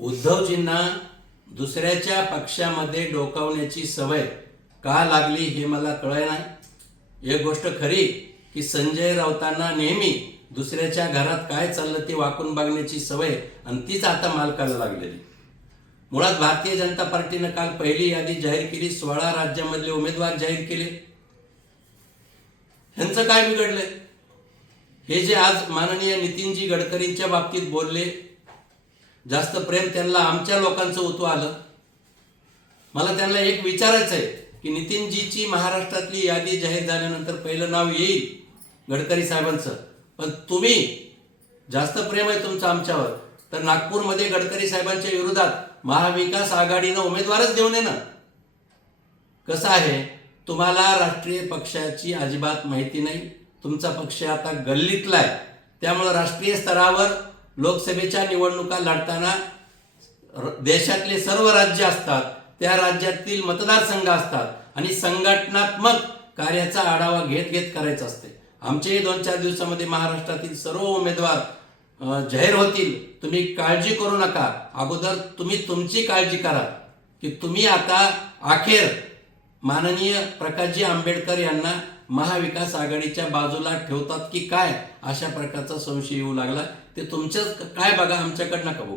उद्धवजींना दुसऱ्याच्या पक्षामध्ये डोकावण्याची सवय का लागली हे मला कळे नाही. एक गोष्ट खरी की संजय राऊतांना नेहमी दुसऱ्याच्या घरात काय चाललं ते वाकून बघण्याची सवय आणि तीच आता मालकाला लागलेली. मुळात भारतीय जनता पार्टीनं काल पहिली यादी जाहीर केली सोळा राज्यामधले उमेदवार जाहीर केले. ह्यांचं काय बिघडलंय हे जे आज माननीय नितीनजी गडकरींच्या बाबतीत बोलले जास्त प्रेम त्यांना आमच्या लोकांचं होतो आलं. मला त्यांना एक विचारायचं आहे की नितीनजीची महाराष्ट्रातली यादी जाहीर झाल्यानंतर पहिलं नाव येईल गडकरी साहेबांचं. पण तुम्ही जास्त प्रेम आहे तुमचं आमच्यावर. तर नागपूरमध्ये गडकरी साहेबांच्या विरोधात महाविकास आघाडीनं उमेदवारच देऊ नये ना कसं आहे? तुम्हाला राष्ट्रीय पक्षाची अजिबात माहिती नाही. तुमचा पक्ष आता गल्लीतला आहे. त्यामुळं राष्ट्रीय स्तरावर लोकसभेच्या निवडणुका लढताना देशातले सर्व राज्य असतात त्या राज्यातील मतदारसंघ असतात आणि संघटनात्मक कार्याचा आढावा घेत घेत करायचा असते. आमचेही दोन चार दिवसामध्ये महाराष्ट्रातील सर्व उमेदवार जाहीर होतील. तुम्ही काळजी करू नका. अगोदर तुम्ही तुमची काळजी करा की तुम्ही आता अखेर माननीय प्रकाशजी आंबेडकर यांना महाविकास आघाडीच्या बाजूला ठेवतात की काय अशा प्रकारचा संशय येऊ लागला? ते तुमच्याच काय बघा आमच्याकडं नका बघू?